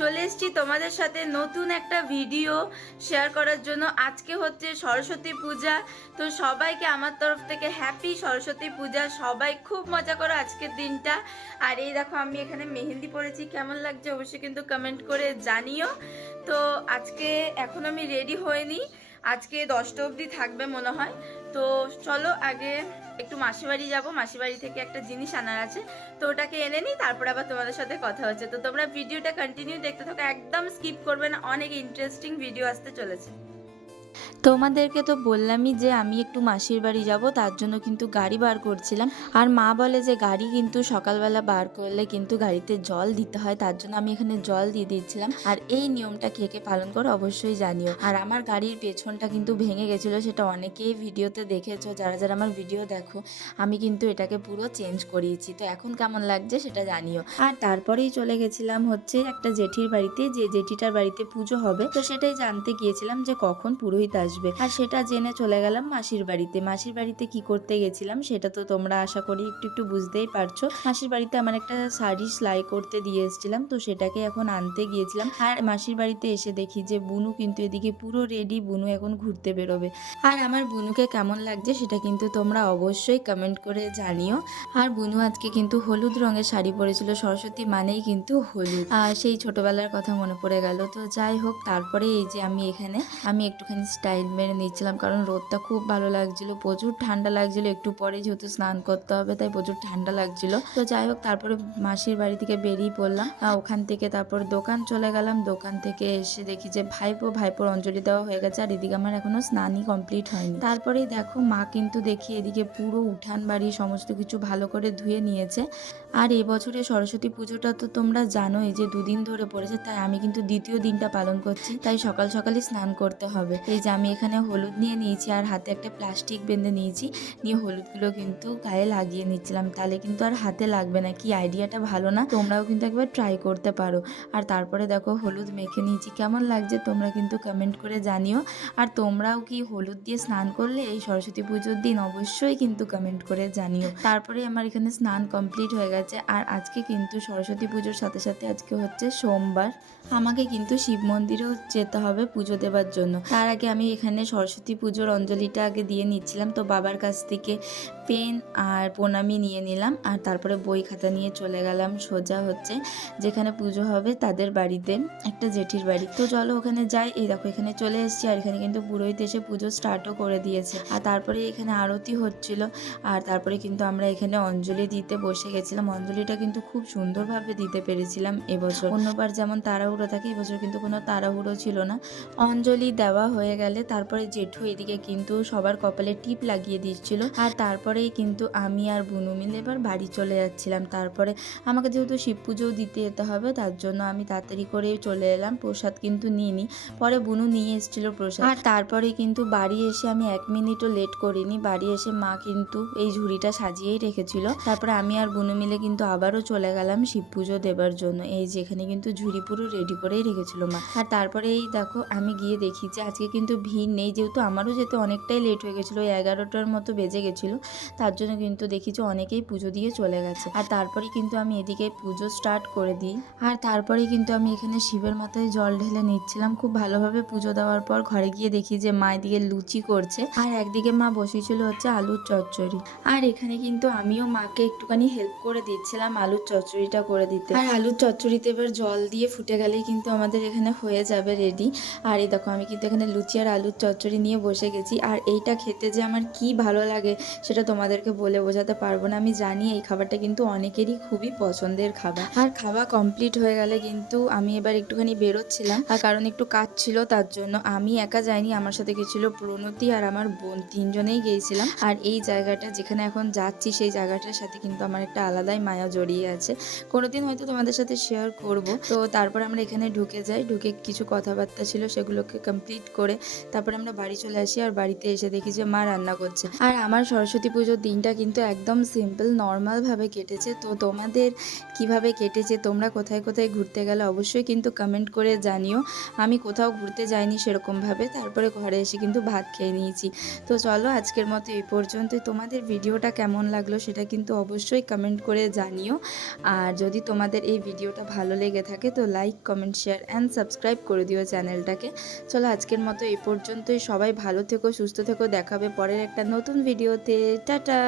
চলে এসেছি তোমাদের সাথে নতুন একটা ভিডিও শেয়ার করার জন্য। আজকে হচ্ছে সরস্বতী পূজা, তো সবাইকে আমার তরফ থেকে হ্যাপি সরস্বতী পূজা। সবাই খুব মজা করো আজকের দিনটা। আর এই দেখো আমি এখানে মেহেন্দি পরেছি, কেমন লাগছে অবশ্যই কিন্তু কমেন্ট করে জানিও। তো আজকে এখন আমি রেডি হইনি, আজকে 10টা অবধি থাকবে মনে হয়। তো চলো আগে একটু মাসি বাড়ি যাবো, মাসি বাড়ি থেকে একটা জিনিস আনার আছে, তো ওটাকে এনে নিই, তারপর আবার তোমাদের সাথে কথা হচ্ছে। তো তোমরা ভিডিওটা কন্টিনিউ দেখতে থাকো, একদম স্কিপ করবে না, অনেক ইন্টারেস্টিং ভিডিও আসতে চলেছে। তোমাদেরকে তো বললামই যে আমি একটু মাসির বাড়ি যাব, তার জন্য কিন্তু গাড়ি বার করছিলাম। আর মা বলে যে গাড়ি কিন্তু সকালবেলা বার করলে কিন্তু গাড়িতে জল দিতে হয়, তার জন্য আমি এখানে জল দিয়ে দিচ্ছিলাম। আর এই নিয়মটা কে কে পালন করো অবশ্যই জানিও। আর আমার গাড়ির পেছনটা কিন্তু ভেঙে গেছিলো, সেটা অনেকেই ভিডিওতে দেখেছো, যারা যারা আমার ভিডিও দেখো। আমি কিন্তু এটাকে পুরো চেঞ্জ করিয়েছি, তো এখন কেমন লাগছে সেটা জানিও। আর তারপরেই চলে গেছিলাম হচ্ছে একটা জেঠির বাড়িতে, যে জেঠিটার বাড়িতে পুজো হবে, তো সেটাই জানতে গিয়েছিলাম যে কখন পুরোহিত আসবে। আর সেটা জেনে চলে গেলাম মাসির বাড়িতে। মাসির বাড়িতে কি করতে গেছিলাম সেটা তো তোমরা আশা করি একটু একটু বুঝতেই পারছো। মাসির বাড়িতে আমার একটা শাড়ি সেলাই করতে দিয়ে এসেছিলাম, তো সেটাকে এখন আনতে গিয়েছিলাম। আর মাসির বাড়িতে এসে দেখি যে বুনু কিন্তু এদিকে পুরো রেডি, বুনু এখন ঘুরতে বেরোবে। আর আমার বুনুকে কেমন লাগছে সেটা কিন্তু তোমরা অবশ্যই কমেন্ট করে জানিও। আর বুনু আজকে কিন্তু হলুদ রঙের শাড়ি পরেছিল, সরস্বতী মানেই কিন্তু হলুদ, আর সেই ছোটবেলার কথা মনে পড়ে গেল। তো যাই হোক, তারপরে এই যে আমি এখানে একটুখানি স্টাইল মেরে নিচ্ছিলাম, কারণ রোদটা খুব ভালো লাগছিল, প্রচুর ঠান্ডা লাগছিল। একটু পরে যেহেতু স্নান করতে হবে তাই প্রচুর ঠান্ডা লাগছিল। তো যাই হোক, তারপরে মাসির বাড়ি থেকে বেরিয়ে পড়লাম। ওখান থেকে তারপর দোকান চলে গেলাম। দোকান থেকে এসে দেখি যে ভাইপোর অঞ্জলি দেওয়া হয়ে গেছে, আর এদিকে আমার এখনো স্নানই কমপ্লিট হয়নি। তারপরেই দেখো মা কিন্তু দেখি এদিকে পুরো উঠান বাড়ি সমস্ত কিছু ভালো করে ধুয়ে নিয়েছে। আর এবছরে সরস্বতী পুজোটা তো তোমরা জানোই যে 2 দিন ধরে পড়েছে, তাই আমি কিন্তু দ্বিতীয় দিনটা পালন করছি, তাই সকাল সকালই স্নান করতে হবে। এই যে আমি এখানে হলুদ নিয়ে নিয়েছি, আর হাতে একটা প্লাস্টিক বেঁধে নিয়েছি, নিয়ে হলুদগুলো কিন্তু গায়ে লাগিয়ে নিচ্ছিলাম, তাহলে কিন্তু আর হাতে লাগবে না। কি আইডিয়াটা ভালো না? তোমরাও কিন্তু একবার ট্রাই করতে পারো। আর তারপরে দেখো হলুদ মেখে নিয়েছি, কেমন লাগছে তোমরা কিন্তু কমেন্ট করে জানিও। আর তোমরাও কি হলুদ দিয়ে স্নান করলে এই সরস্বতী পুজোর দিন অবশ্যই কিন্তু কমেন্ট করে জানিও। তারপরে আমার এখানে স্নান কমপ্লিট হয়ে গেছে। আর আজকে কিন্তু সরস্বতী পুজোর সাথে সাথে আজকে হচ্ছে সোমবার, আমাকে কিন্তু শিব মন্দিরেও যেতে হবে পুজো দেওয়ার জন্য। তার আগে আমি এখানে সরস্বতী পুজোর অঞ্জলিটা আগে দিয়ে নিচ্ছিলাম। তো বাবার কাছ থেকে পেন আর প্রণামী নিয়ে নিলাম, আর তারপরে বই খাতা নিয়ে চলে গেলাম সোজা হচ্ছে যেখানে পুজো হবে তাদের বাড়িতে, একটা জেঠির বাড়ি। তো চলো ওখানে যাই। এই দেখো এখানে চলে এসেছি, আর এখানে কিন্তু পুরোহিত এসে পুজো স্টার্টও করে দিয়েছে। আর তারপরে এখানে আরতি হচ্ছিল, আর তারপরে কিন্তু আমরা এখানে অঞ্জলি দিতে বসে গেছিলাম। অঞ্জলিটা কিন্তু খুব সুন্দরভাবে দিতে পেরেছিলাম এবছর। অন্যবার যেমন তাড়াহুড়ো থাকে, এবছর কিন্তু কোনো তাড়াহুড়ো ছিল না। অঞ্জলি দেওয়া হয়ে গেলে তারপরে জেঠু এদিকে কিন্তু সবার কপালে টিপ লাগিয়ে দিচ্ছিল। আর তারপরেই কিন্তু আমি আর বুনু মিলে এবার বাড়ি চলে যাচ্ছিলাম। তারপরে আমাকে যেহেতু শিব পুজোও দিতে যেতে হবে, তার জন্য আমি তাড়াতাড়ি করে চলে এলাম। প্রসাদ কিন্তু নিইনি, পরে বুনু নিয়ে এসেছিল প্রসাদ। আর তারপরে কিন্তু বাড়ি এসে আমি 1 মিনিটও লেট করিনি। বাড়ি এসে মা কিন্তু এই ঝুড়িটা সাজিয়েই রেখেছিল। তারপরে আমি আর বুনু মিলে কিন্তু আবারও চলে গেলাম শিব পুজো দেবার জন্য। এই যেখানে কিন্তু ঝুড়ি পুরো রেডি করেই রেখেছিল মা। আর তারপরে এই দেখো আমি গিয়ে দেখি যে আজকে কিন্তু ভিড় নেই, যেহেতু আমারও যেতে অনেকটাই লেট হয়ে গেছিলো, 11টার মতো বেজে গেছিলো, তার জন্য কিন্তু দেখি যে অনেকেই পুজো দিয়ে চলে গেছে। আর তারপরেই কিন্তু আমি এদিকে পুজো স্টার্ট করে দিই। আর তারপরেই কিন্তু আমি এখানে শিবের মাথায় জল ঢেলে নিচ্ছিলাম। খুব ভালোভাবে পুজো দেওয়ার পর ঘরে গিয়ে দেখি যে মা এদিকে লুচি করছে, আর একদিকে মা বসেছিল হচ্ছে আলুর চচ্চড়ি। আর এখানে কিন্তু আমিও মাকে একটুখানি হেল্প করে দিচ্ছিলাম আলুর চচ্চড়িটা করে দিতে। আর আলুর চচ্চড়িতে এবার জল দিয়ে ফুটে গেলেই কিন্তু আমাদের এখানে হয়ে যাবে রেডি। আর এই দেখো আমি কিন্তু এখানে লুচি আর আলুর চচ্চড়ি নিয়ে বসে গেছি। আর এইটা খেতে যে আমার কি ভালো লাগে সেটা তোমাদেরকে বলে বোঝাতে পারবো না। আমি জানি এই খাবারটা কিন্তু অনেকেরই খুবই পছন্দের খাবার। আর খাওয়া কমপ্লিট হয়ে গেলে কিন্তু আমি এবার একটুখানি বেরোচ্ছিলাম, আর কারণ একটু কাজ ছিল তার জন্য। আমি একা যাইনি, আমার সাথে গেছিল প্রণতি আর আমার বোন, 3জনেই গিয়েছিলাম। আর এই জায়গাটা যেখানে এখন যাচ্ছি সেই জায়গাটার সাথে কিন্তু আমার একটা আলাদাই মায়া জড়িয়ে আছে, কোনোদিন হয়তো তোমাদের সাথে শেয়ার করব। তো তারপর আমরা এখানে ঢুকে যাই, ঢুকে কিছু কথাবার্তা ছিল সেগুলোকে কমপ্লিট করে তারপরে আমরা বাড়ি চলে আসি। আর বাড়িতে এসে দেখি যে মা রান্না করছে। আর আমার সরস্বতী পুজো পুজোর দিনটা কিন্তু একদম সিম্পল নর্মালভাবে কেটেছে। তো তোমাদের কিভাবে কেটেছে, তোমরা কোথায় কোথায় ঘুরতে গেলে অবশ্যই কিন্তু কমেন্ট করে জানিও। আমি কোথাও ঘুরতে যাইনি সেরকমভাবে, তারপরে ঘরে এসে কিন্তু ভাত খেয়ে নিয়েছি। তো চলো আজকের মতো এই পর্যন্তই। তোমাদের ভিডিওটা কেমন লাগলো সেটা কিন্তু অবশ্যই কমেন্ট করে জানিও। আর যদি তোমাদের এই ভিডিওটা ভালো লেগে থাকে তো like, comment, share and subscribe করে দিও চ্যানেলটাকে। চলো আজকের মতো এই পর্যন্তই। সবাই ভালো থেকো, সুস্থ থেকো। দেখাবে পরের একটা নতুন ভিডিওতে। টাটা।